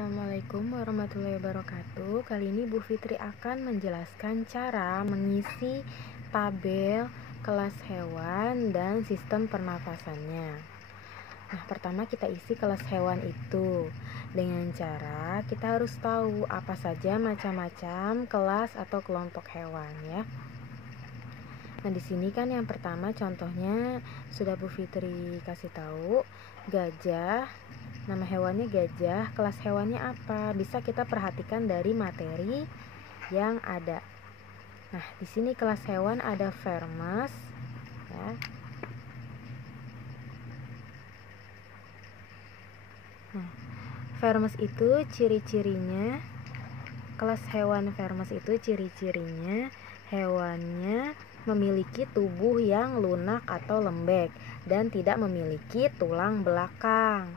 Assalamualaikum warahmatullahi wabarakatuh. Kali ini Bu Fitri akan menjelaskan cara mengisi tabel kelas hewan dan sistem pernafasannya. Nah, pertama kita isi kelas hewan itu dengan cara kita harus tahu apa saja macam-macam kelas atau kelompok hewan ya. Nah, di sini kan yang pertama contohnya sudah Bu Fitri kasih tahu, gajah. Nama hewannya gajah, kelas hewannya apa? Bisa kita perhatikan dari materi yang ada. Nah, di sini kelas hewan ada Vermes ya. Nah, Vermes itu ciri-cirinya, kelas hewan Vermes itu ciri-cirinya hewannya memiliki tubuh yang lunak atau lembek dan tidak memiliki tulang belakang.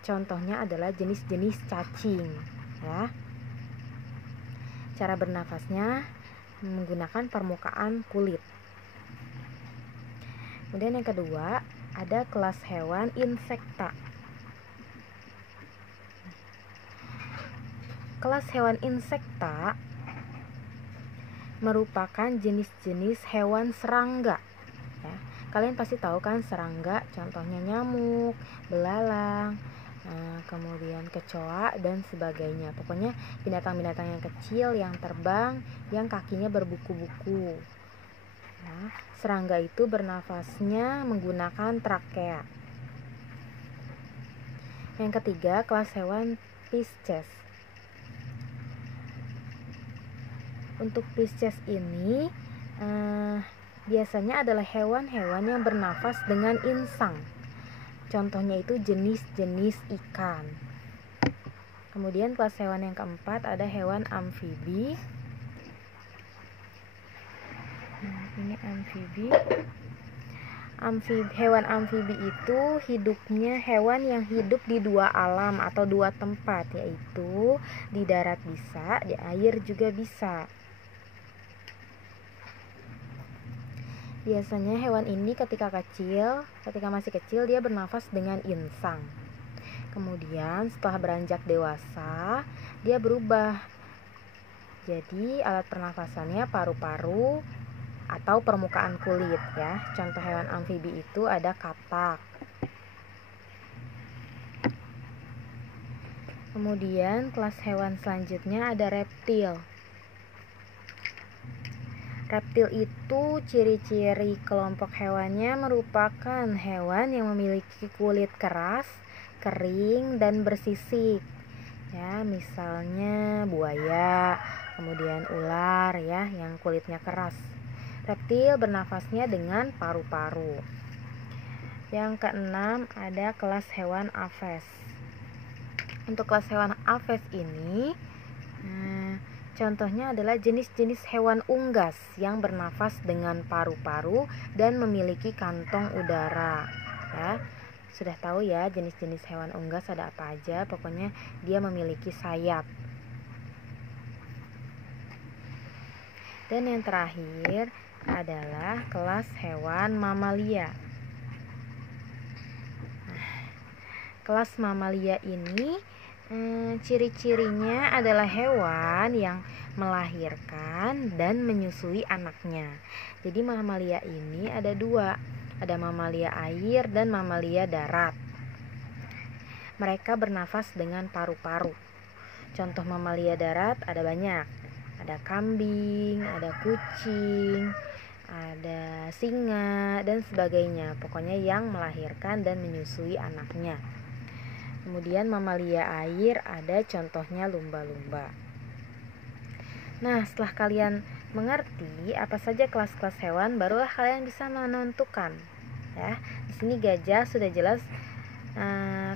Contohnya adalah jenis-jenis cacing ya. Cara bernafasnya menggunakan permukaan kulit. Kemudian yang kedua ada kelas hewan insekta. Kelas hewan insekta merupakan jenis-jenis hewan serangga ya. Kalian pasti tahu kan serangga, contohnya nyamuk, belalang, kemudian kecoa dan sebagainya. Pokoknya binatang-binatang yang kecil, yang terbang, yang kakinya berbuku-buku. Nah, serangga itu bernafasnya menggunakan trakea. Yang ketiga, kelas hewan Pisces. Untuk Pisces ini biasanya adalah hewan-hewan yang bernafas dengan insang. Contohnya itu jenis-jenis ikan. Kemudian kelas hewan yang keempat ada hewan amfibi. Nah, ini amfibi. Hewan amfibi itu hidupnya hewan yang hidup di dua alam atau dua tempat, yaitu di darat bisa, di air juga bisa. Biasanya hewan ini ketika masih kecil dia bernafas dengan insang. Kemudian setelah beranjak dewasa, dia berubah. Jadi alat pernafasannya paru-paru atau permukaan kulit ya. Contoh hewan amfibi itu ada katak. Kemudian kelas hewan selanjutnya ada reptil. Reptil itu ciri-ciri kelompok hewannya merupakan hewan yang memiliki kulit keras, kering, dan bersisik. Ya, misalnya buaya, kemudian ular ya yang kulitnya keras. Reptil bernafasnya dengan paru-paru. Yang keenam ada kelas hewan Aves. Untuk kelas hewan Aves ini contohnya adalah jenis-jenis hewan unggas yang bernafas dengan paru-paru dan memiliki kantong udara ya. Sudah tahu ya jenis-jenis hewan unggas ada apa aja, pokoknya dia memiliki sayap. Dan yang terakhir adalah kelas hewan mamalia. Kelas mamalia ini ciri-cirinya adalah hewan yang melahirkan dan menyusui anaknya. Jadi mamalia ini ada dua, ada mamalia air dan mamalia darat. Mereka bernafas dengan paru-paru. Contoh mamalia darat ada banyak, ada kambing, ada kucing, ada singa dan sebagainya. Pokoknya yang melahirkan dan menyusui anaknya. Kemudian mamalia air ada contohnya lumba-lumba. Nah, setelah kalian mengerti apa saja kelas-kelas hewan, barulah kalian bisa menentukan. Ya, di sini gajah sudah jelas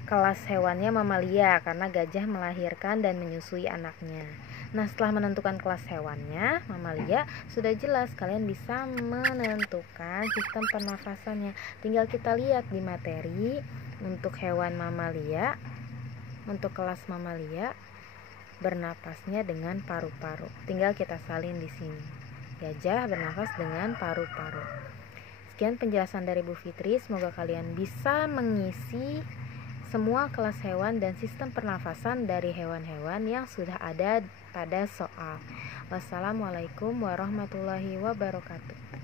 kelas hewannya mamalia karena gajah melahirkan dan menyusui anaknya. Nah, setelah menentukan kelas hewannya mamalia, sudah jelas kalian bisa menentukan sistem pernafasannya. Tinggal kita lihat di materi. Untuk hewan mamalia, untuk kelas mamalia bernapasnya dengan paru-paru. Tinggal kita salin di sini. Gajah bernafas dengan paru-paru. Sekian penjelasan dari Bu Fitri. Semoga kalian bisa mengisi semua kelas hewan dan sistem pernafasan dari hewan-hewan yang sudah ada pada soal. Wassalamualaikum warahmatullahi wabarakatuh.